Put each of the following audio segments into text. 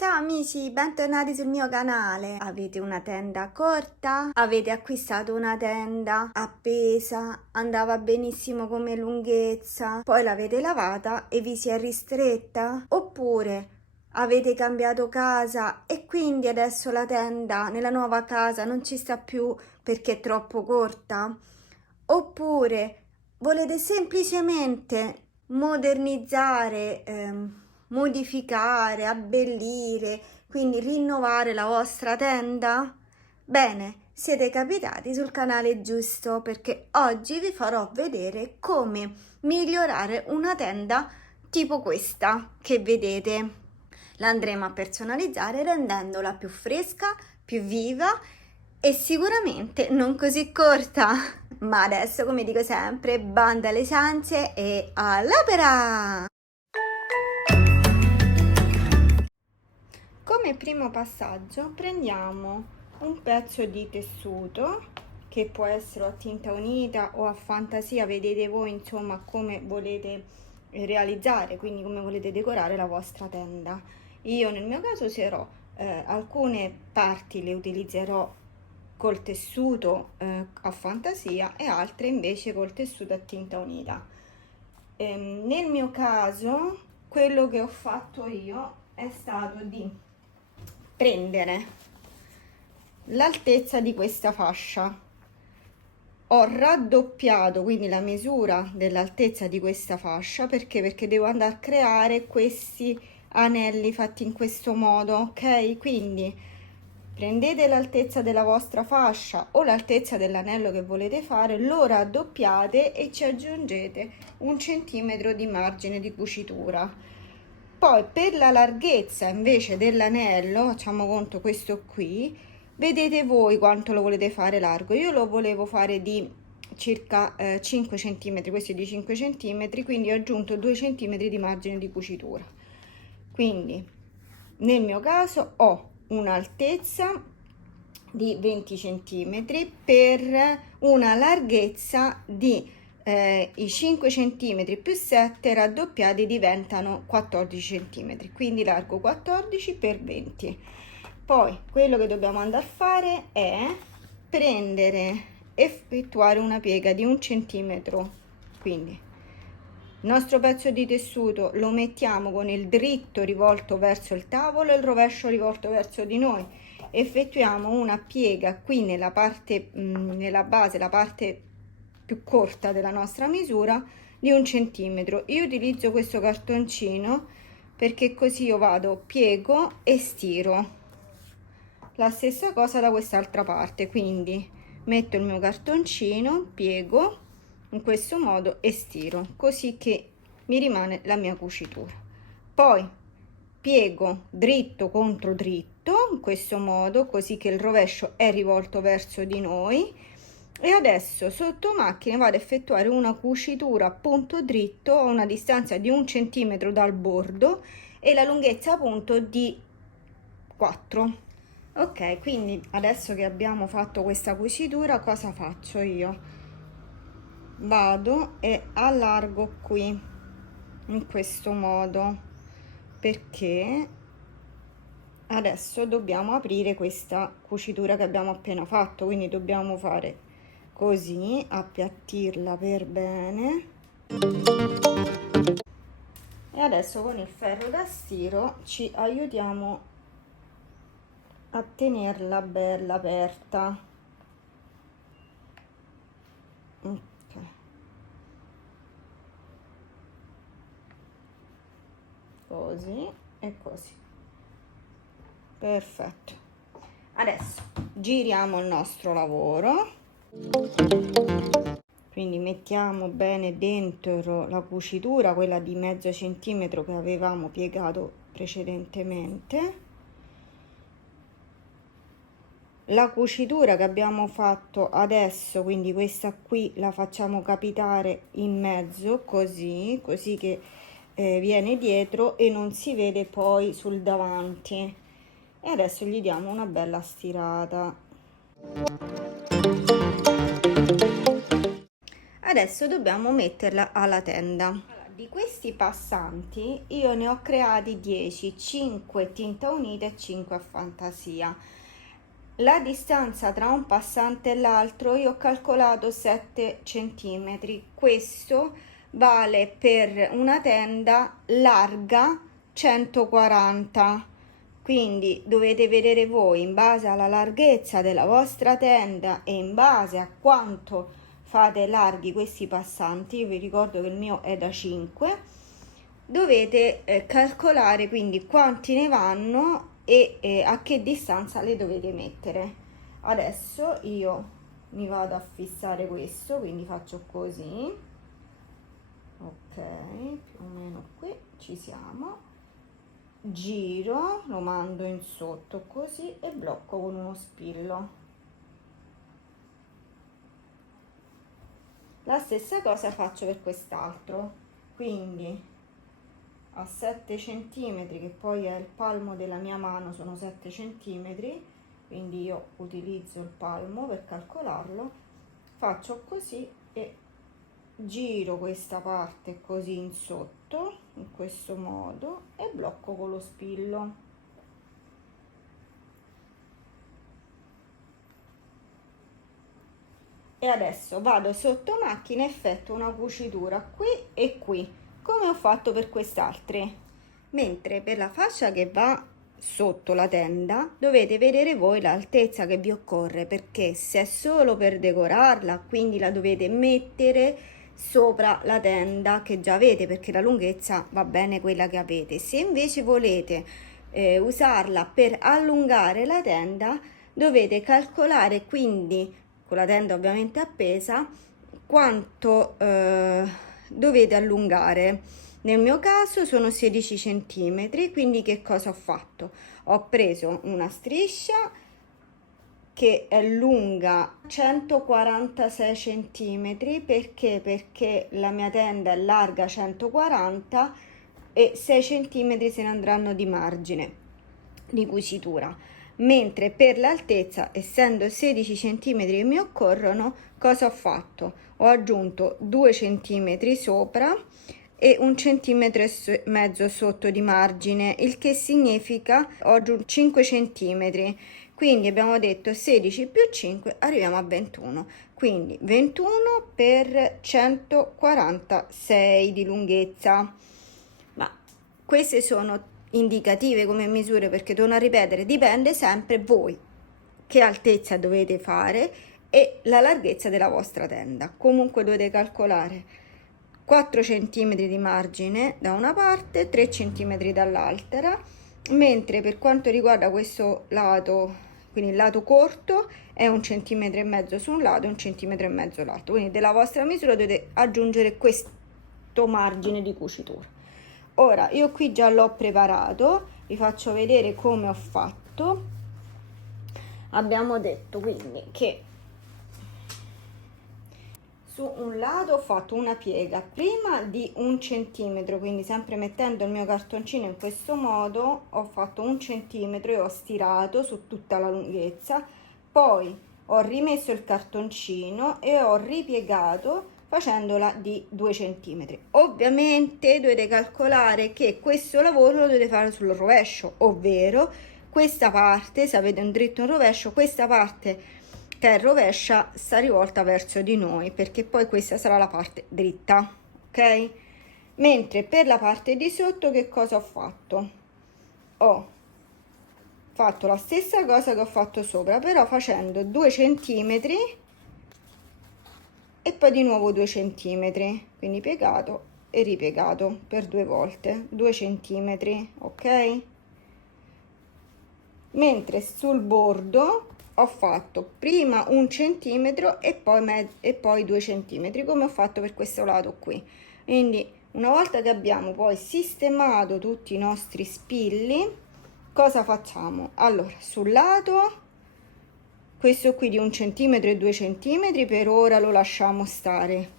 Ciao amici, bentornati sul mio canale. Avete una tenda corta? Avete acquistato una tenda appesa? Andava benissimo come lunghezza? Poi l'avete lavata e vi si è ristretta? Oppure avete cambiato casa e quindi adesso la tenda nella nuova casa non ci sta più perché è troppo corta? Oppure volete semplicemente modernizzare, modificare, abbellire, quindi rinnovare la vostra tenda? Bene, siete capitati sul canale giusto perché oggi vi farò vedere come migliorare una tenda tipo questa che vedete. La andremo a personalizzare rendendola più fresca, più viva e sicuramente non così corta. Ma adesso, come dico sempre, banda alle ciance e all'opera! Come primo passaggio prendiamo un pezzo di tessuto che può essere a tinta unita o a fantasia, vedete voi insomma come volete realizzare, quindi come volete decorare la vostra tenda. Io nel mio caso userò alcune parti le utilizzerò col tessuto a fantasia e altre invece col tessuto a tinta unita. Nel mio caso quello che ho fatto io è stato di prendere l'altezza di questa fascia, ho raddoppiato quindi la misura dell'altezza di questa fascia perché devo andare a creare questi anelli fatti in questo modo, ok? Quindi prendete l'altezza della vostra fascia o l'altezza dell'anello che volete fare, lo raddoppiate e ci aggiungete 1 centimetro di margine di cucitura. Poi per la larghezza invece dell'anello, facciamo conto questo qui, vedete voi quanto lo volete fare largo. Io lo volevo fare di circa 5 cm, questo è di 5 cm, quindi ho aggiunto 2 cm di margine di cucitura. Quindi nel mio caso ho un'altezza di 20 cm per una larghezza di i 5 cm più 7 raddoppiati diventano 14 cm, quindi largo 14 per 20. Poi quello che dobbiamo andare a fare è effettuare una piega di 1 centimetro, quindi il nostro pezzo di tessuto lo mettiamo con il dritto rivolto verso il tavolo e il rovescio rivolto verso di noi. Effettuiamo una piega qui nella parte, nella base, la parte più corta della nostra misura di 1 centimetro. Io utilizzo questo cartoncino perché così io vado, piego e stiro. La stessa cosa da quest'altra parte, quindi metto il mio cartoncino, piego in questo modo e stiro, così che mi rimane la mia cucitura. Poi piego dritto contro dritto in questo modo, così che il rovescio è rivolto verso di noi. E adesso sotto macchina vado ad effettuare una cucitura a punto dritto a una distanza di 1 centimetro dal bordo e la lunghezza punto di 4. Ok, quindi adesso che abbiamo fatto questa cucitura, cosa faccio io? Vado e allargo qui in questo modo, perché adesso dobbiamo aprire questa cucitura che abbiamo appena fatto, quindi dobbiamo fare così, appiattirla per bene. E adesso con il ferro da stiro ci aiutiamo a tenerla bella aperta. Ok. Così e così. Perfetto. Adesso giriamo il nostro lavoro. Quindi mettiamo bene dentro la cucitura, quella di mezzo centimetro che avevamo piegato precedentemente. La cucitura che abbiamo fatto adesso, quindi questa qui, la facciamo capitare in mezzo così che viene dietro e non si vede poi sul davanti. E adesso gli diamo una bella stirata. Adesso dobbiamo metterla alla tenda. Di questi passanti io ne ho creati 10, 5 tinta unita e 5 a fantasia. La distanza tra un passante e l'altro io ho calcolato 7 centimetri. Questo vale per una tenda larga 140. Quindi dovete vedere voi in base alla larghezza della vostra tenda e in base a quanto fate larghi questi passanti. Io vi ricordo che il mio è da 5. Dovete calcolare quindi quanti ne vanno e a che distanza le dovete mettere. Adesso io mi vado a fissare questo, quindi faccio così, ok, più o meno qui ci siamo, giro, lo mando in sotto così e blocco con uno spillo. La stessa cosa faccio per quest'altro, quindi a 7 centimetri, che poi è il palmo della mia mano, sono 7 centimetri, quindi io utilizzo il palmo per calcolarlo, faccio così e giro questa parte così in sotto, in questo modo, e blocco con lo spillo. E adesso vado sotto macchina e effettuo una cucitura qui e qui, come ho fatto per quest'altri. Mentre per la fascia che va sotto la tenda dovete vedere voi l'altezza che vi occorre, perché se è solo per decorarla, quindi la dovete mettere sopra la tenda che già avete, perché la lunghezza va bene quella che avete. Se invece volete usarla per allungare la tenda, dovete calcolare, quindi con la tenda ovviamente appesa, quanto dovete allungare. Nel mio caso sono 16 centimetri, quindi che cosa ho fatto? Ho preso una striscia che è lunga 146 centimetri, perché la mia tenda è larga 140 e 6 centimetri se ne andranno di margine di cucitura. Mentre per l'altezza, essendo 16 centimetri che mi occorrono, cosa ho fatto? Ho aggiunto 2 centimetri sopra e 1,5 centimetri sotto di margine, il che significa ho aggiunto 5 centimetri. Quindi abbiamo detto 16 più 5, arriviamo a 21. Quindi 21 per 146 di lunghezza. Ma queste sono indicative come misure, perché torno a ripetere, dipende sempre voi che altezza dovete fare e la larghezza della vostra tenda. Comunque dovete calcolare 4 cm di margine da una parte, 3 cm dall'altra, mentre per quanto riguarda questo lato, quindi il lato corto, è 1,5 cm su un lato e 1,5 cm l'altro. Quindi della vostra misura dovete aggiungere questo margine di cucitura. Ora io qui già l'ho preparato, vi faccio vedere come ho fatto. Abbiamo detto quindi che su un lato ho fatto una piega prima di 1 centimetro, quindi sempre mettendo il mio cartoncino in questo modo ho fatto 1 centimetro e ho stirato su tutta la lunghezza, poi ho rimesso il cartoncino e ho ripiegato facendola di 2 centimetri. Ovviamente dovete calcolare che questo lavoro lo dovete fare sul rovescio, ovvero questa parte, se avete un dritto e un rovescio, questa parte che è rovescia sta rivolta verso di noi, perché poi questa sarà la parte dritta, ok? Mentre per la parte di sotto che cosa ho fatto? Ho fatto la stessa cosa che ho fatto sopra, però facendo 2 centimetri e poi di nuovo 2 centimetri, quindi piegato e ripiegato per 2 volte, 2 centimetri, ok? Mentre sul bordo ho fatto prima 1 centimetro e poi 2 centimetri, come ho fatto per questo lato qui. Quindi una volta che abbiamo poi sistemato tutti i nostri spilli, cosa facciamo? Allora, sul lato, questo qui di 1 centimetro e 2 centimetri per ora lo lasciamo stare,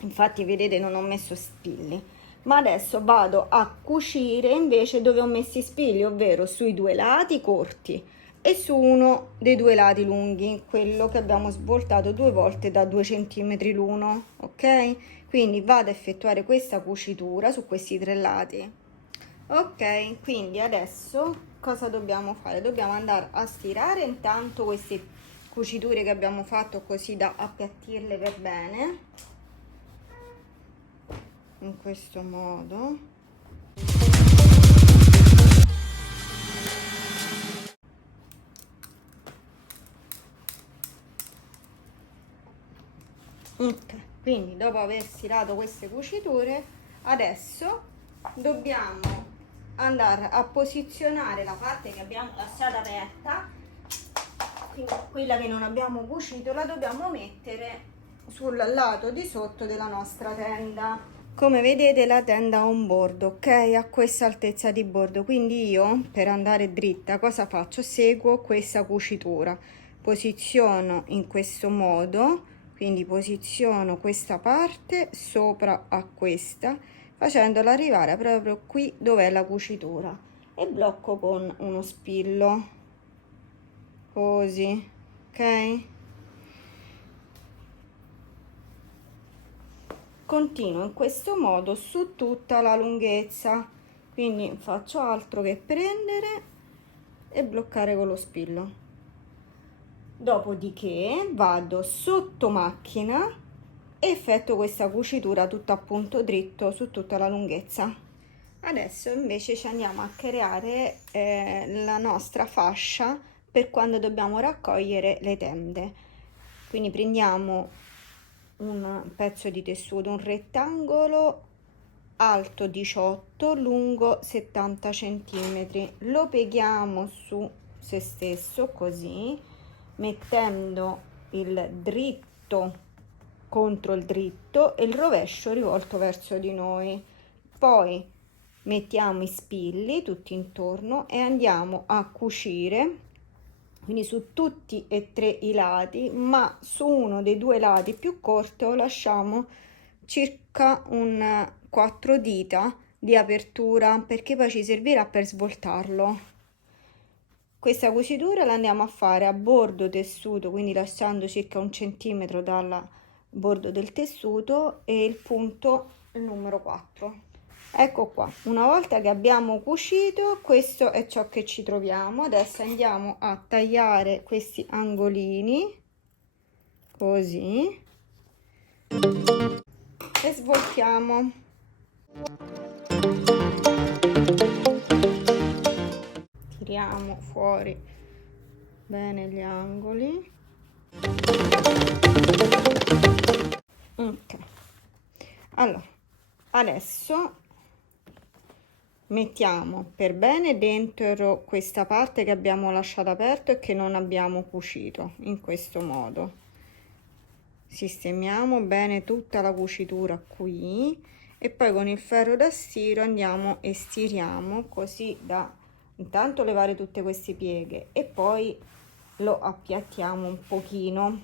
infatti vedete non ho messo spilli, ma adesso vado a cucire invece dove ho messo i spilli, ovvero sui due lati corti e su uno dei due lati lunghi, quello che abbiamo svoltato 2 volte da 2 centimetri l'uno, ok? quindi vado a effettuare questa cucitura su questi 3 lati. Ok, quindi adesso cosa dobbiamo fare? Dobbiamo andare a stirare intanto queste cuciture che abbiamo fatto, così da appiattirle per bene, in questo modo. Ok, quindi dopo aver stirato queste cuciture, adesso dobbiamo andare a posizionare la parte che abbiamo lasciata aperta, quindi quella che non abbiamo cucito la dobbiamo mettere sul lato di sotto della nostra tenda. Come vedete la tenda ha un bordo, ok, a questa altezza di bordo, quindi io per andare dritta cosa faccio? Seguo questa cucitura, posiziono in questo modo, quindi posiziono questa parte sopra a questa, facendola arrivare proprio qui dove è la cucitura, e blocco con uno spillo, così, ok? Continuo in questo modo su tutta la lunghezza, quindi faccio altro che prendere e bloccare con lo spillo. Dopodiché vado sotto macchina e effettuo questa cucitura tutta a punto dritto su tutta la lunghezza. Adesso invece ci andiamo a creare la nostra fascia per quando dobbiamo raccogliere le tende. Quindi prendiamo un pezzo di tessuto, un rettangolo alto 18, lungo 70 cm, lo pieghiamo su se stesso così, mettendo il dritto contro il dritto e il rovescio rivolto verso di noi. Poi mettiamo i spilli tutti intorno e andiamo a cucire, quindi su tutti e 3 i lati, ma su uno dei 2 lati più corto lasciamo circa un 4 dita di apertura, perché poi ci servirà per svoltarlo. Questa cucitura la andiamo a fare a bordo tessuto, quindi lasciando circa 1 centimetro dal bordo del tessuto, e il punto il numero 4. Ecco qua, una volta che abbiamo cucito, questo è ciò che ci troviamo. Adesso andiamo a tagliare questi angolini così e svoltiamo. Tiriamo fuori bene gli angoli. Ok, allora adesso mettiamo per bene dentro questa parte che abbiamo lasciato aperto e che non abbiamo cucito. In questo modo sistemiamo bene tutta la cucitura qui e poi con il ferro da stiro andiamo e stiriamo così da intanto levare tutte queste pieghe e poi lo appiattiamo un pochino.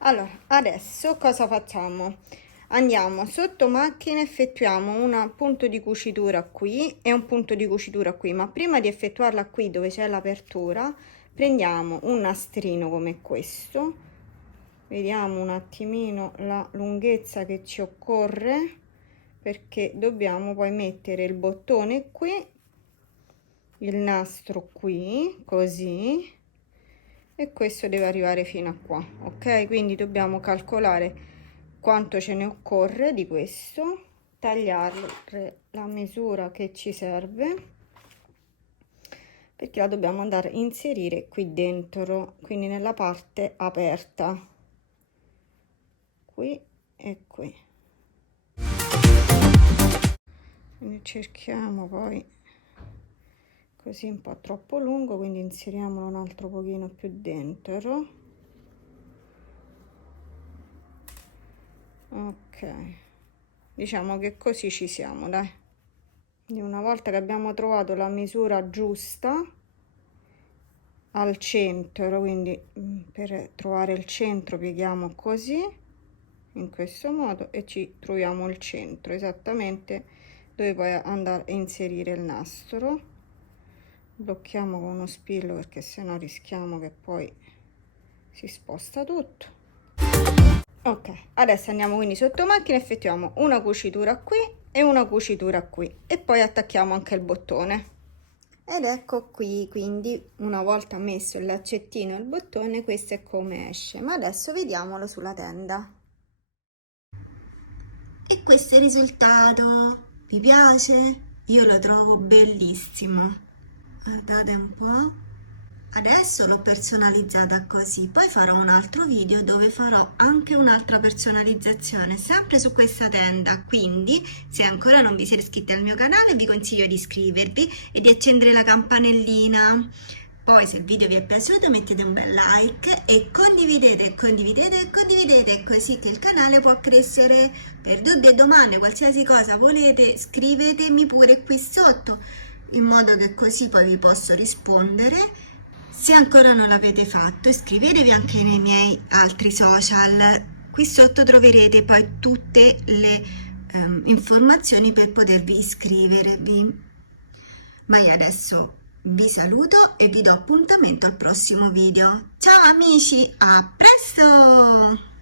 Allora adesso cosa facciamo? Andiamo sotto macchina, effettuiamo un punto di cucitura qui e un punto di cucitura qui, ma prima di effettuarla qui dove c'è l'apertura prendiamo un nastrino come questo, vediamo un attimino la lunghezza che ci occorre, perché dobbiamo poi mettere il bottone qui, il nastro qui così, e questo deve arrivare fino a qua, ok? Quindi dobbiamo calcolare quanto ce ne occorre di questo, tagliare la misura che ci serve, perché la dobbiamo andare a inserire qui dentro, quindi nella parte aperta, qui e qui. Quindi cerchiamo poi così un po' troppo lungo, quindi inseriamolo un altro pochino più dentro. Ok, diciamo che così ci siamo, dai. Quindi una volta che abbiamo trovato la misura giusta al centro, quindi per trovare il centro pieghiamo così, in questo modo, e ci troviamo il centro esattamente dove poi andare a inserire il nastro. Blocchiamo con uno spillo perché sennò rischiamo che poi si sposta tutto. Ok, adesso andiamo quindi sotto macchina, effettuiamo una cucitura qui e una cucitura qui e poi attacchiamo anche il bottone. Ed ecco qui, quindi una volta messo il laccettino e il bottone, questo è come esce. Ma adesso vediamolo sulla tenda. E questo è il risultato. Vi piace? Io lo trovo bellissimo. Guardate un po'. Adesso l'ho personalizzata così, poi farò un altro video dove farò anche un'altra personalizzazione, sempre su questa tenda, quindi se ancora non vi siete iscritti al mio canale vi consiglio di iscrivervi e di accendere la campanellina. Poi se il video vi è piaciuto mettete un bel like e condividete, condividete, condividete, così che il canale può crescere. Per dubbi e domande, qualsiasi cosa volete, scrivetemi pure qui sotto, in modo che così poi vi posso rispondere. Se ancora non l'avete fatto, iscrivetevi anche nei miei altri social. Qui sotto troverete poi tutte le informazioni per potervi iscrivervi. Ma io adesso vi saluto e vi do appuntamento al prossimo video. Ciao amici, a presto!